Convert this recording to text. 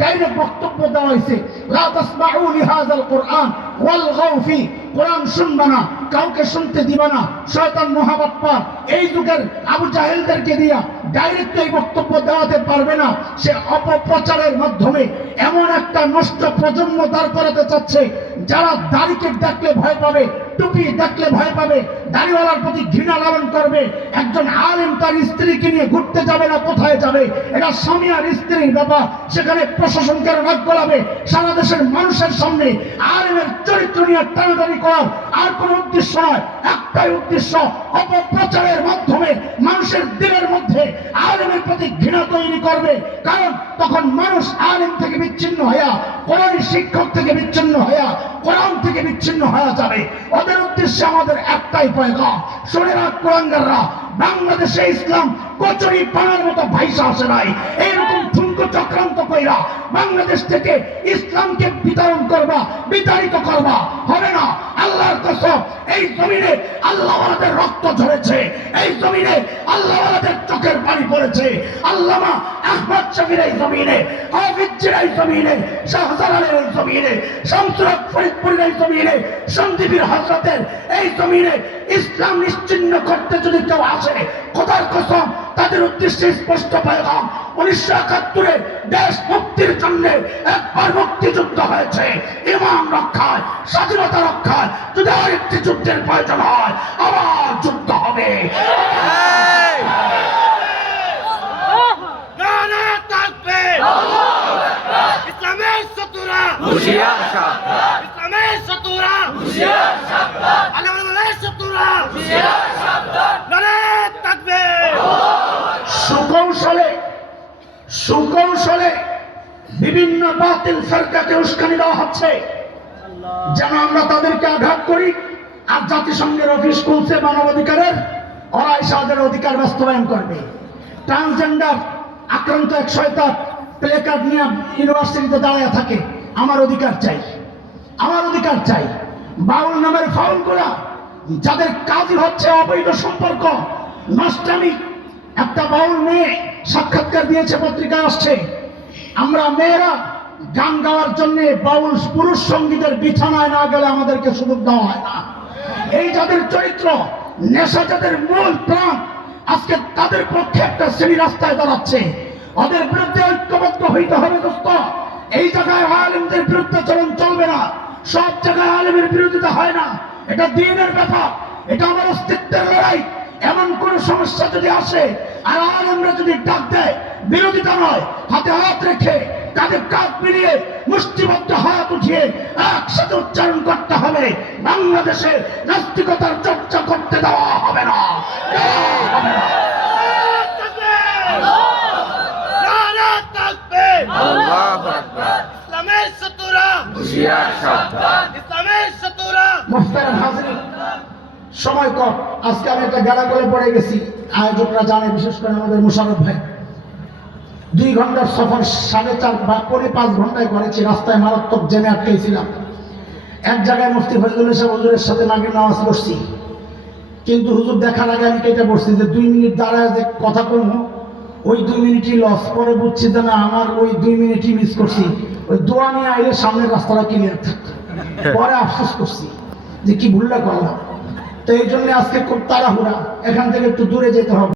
Direct বক্তব্য দেওয়া হয়েছে, লা তাসমাউ লিহাযাল কুরআন ওয়ালগাউ ফি, কোরআন শুনবা না, কাউকে শুনতে দিবা না, শয়তান মহাবাপ্পা। এই যুগের আবু জাহেলদেরকে দিয়া ডাইরেক্ট এই বক্তব্য দেওয়াতে পারবে না। সে অপপ্রচারের মাধ্যমে এমন একটা নষ্ট প্রজন্ম দাঁড় করাতে চাচ্ছে, যারা দাড়িকে দেখলে ভয় পাবে, টুপি দেখলে ভয় পাবে, দাড়িওয়ালার প্রতি ঘৃণা লালন করবে। একজন আলেম তার স্ত্রীকে নিয়ে ঘুরতে যাবে না, কোথায় যাবে? এটা স্বামী আর স্ত্রীর ব্যাপার। সেখানে প্রশাসনকে নাক গলাবে, সারা দেশের মানুষের সামনে আলেমের চরিত্র নিয়ে টানাটানি করার আর কোন উদ্দেশ্য নয়, একটাই উদ্দেশ্য, অপপ্রচারের মাধ্যমে মানুষের দিলের মধ্যে আলেমের প্রতি ঘৃণা তৈরি করবে। কারণ তখন মানুষ আলেম থেকে বিচ্ছিন্ন হইয়া, কোরআনী শিক্ষক থেকে বিচ্ছিন্ন হইয়া, কোরআন থেকে বিচ্ছিন্ন হয়ে যাবে। ওদের উদ্দেশ্যে আমাদের একটাই পয়গাম, শুনে রাখ কুলাঙ্গাররা, বাংলাদেশে ইসলাম কচুরি পানার মতো ভাইসা আসে নাই। এইরকম ঠুনকো চক্রান্ত কইরা বাংলাদেশ থেকে ইসলামকে বিতরণ করবা, বিতাড়িত করবা, হবে না। আল্লাহর কসম, এই জমিনে আল্লাহওয়ালাদের রক্ত ঝরেছে, এই জমিনে আল্লাহওয়ালাদের চোখের পানি পড়েছে। আল্লামা আহমদ শফির এই জমিনে, হাফিজের এই জমিনে, শাহজালালের এই জমিনে, শামসুল হক ফরিদপুরের এই জমিনে, সন্দীপীর হযরতের এই জমিনে ইসলাম নিশ্চিহ্ন করতে যদি কেউ আসে, খোদার কসম তাদের উদ্দেশ্যে স্পষ্ট পয়গাম। 1971 দেশ মুক্তির জন্য একবার মুক্তিযুদ্ধ হয়েছে, ইমান রক্ষায়, স্বাধীনতা রক্ষায়। যদি আরেকটি যুদ্ধের প্রয়োজন হয়, আবার যুদ্ধ হবে। ইসলামের শত্রুরা হুঁশিয়ার সাবধান, ইসলামের শত্রুরা হুঁশিয়ার সাবধান, আলেমের শত্রুরা হুঁশিয়ার সাবধান। নারে তাকবীর। সুকৌশলে বিভিন্ন বাতিল ফিরকাকে উস্কানি দেওয়া হচ্ছে, যেন আমরা তাদেরকে আঘাত করি। আর জাতিসংঘের অফিস খুলছে মানবাধিকারের, ওরা এসে ওদের অধিকার বাস্তবায়ন করবে। ট্রান্সজেন্ডার আক্রান্ত এক শয়তান প্লে কার্ড নিয়ে ইউনিভার্সিটিতে দাঁড়ায় থাকে, আমার অধিকার চাই, আমার অধিকার চাই। বাউল নামের ফাউল করা, যাদের কাজই হচ্ছে অবৈধ সম্পর্ক, নষ্টামি। একটা বাউল মেয়ে সাক্ষাৎকার দিয়েছে, পত্রিকায় আসছে, আমরা মেয়েরা গান গাওয়ার জন্য বাউল পুরুষ সঙ্গীতের বিছানায় না গেলে আমাদেরকে সুযোগ দেওয়া হয় না। এই যাদের চরিত্র, নেশা যাদের মূল প্রাণ, আজকে তাদের পক্ষে একটা শ্রেণী রাস্তায় দাঁড়াচ্ছে। ওদের বিরুদ্ধে ঐক্যবদ্ধ হইতে হবে দোস্ত। এই জায়গায় আলেমদের বিরুদ্ধাচরণ চলবে না, সব জায়গায় আলেমের বিরোধিতা হয় না। এটা দ্বীনের ব্যাপার, এটা আমার অস্তিত্বের লড়াই। এমন কোন সমস্যা যদি আসে আর আলেমরা যদি ডাক দেয়, বিরোধিতা নয়, হাতে হাত রেখে, কাঁধে কাঁধ মিলিয়ে, মুষ্টিবদ্ধ হাত উঠিয়ে একসাথে উচ্চারণ করতে হবে, বাংলাদেশে নাস্তিকতার চর্চা করতে দেওয়া হবে না, হবে না। আল্লাহু আকবার। ইসলামের শত্রুরা হুঁশিয়ার সাবধান, ইসলামের শত্রুরা। মুহতারাম হাজিরিন, সময় কম, আজকে আমি একটা গাড়া করে পড়ে গেছি। আয়োজকরা জানে, বিশেষ করে আমাদের মুশারফ ভাই, 2 ঘন্টার সফর 4.5 বা 5 ঘন্টায় করেছি। রাস্তায় মারাত্মক জ্যামে আটকেছিলাম। এক জায়গায় মুফতি ফজলুল ইসলাম হুজুরের সাথে মাগরিব নামাজ পড়ছি, কিন্তু হুজুর দেখার আগে আমি কেটে পড়ছি যে 2 মিনিট দাঁড়ায় যে কথা বলবো, ওই 2 মিনিটই লস। পরে বুঝছি যে না, আমার ওই 2 মিনিটই মিস করছি। ওই দোয়া নিয়ে আইলে সামনের রাস্তাটা ক্লিয়ার থাকতো। পরে আফসোস করছি যে কি ভুলটা করলাম। তো এই জন্য আজকে খুব তাড়াহুড়া, এখান থেকে একটু দূরে যেতে হবে।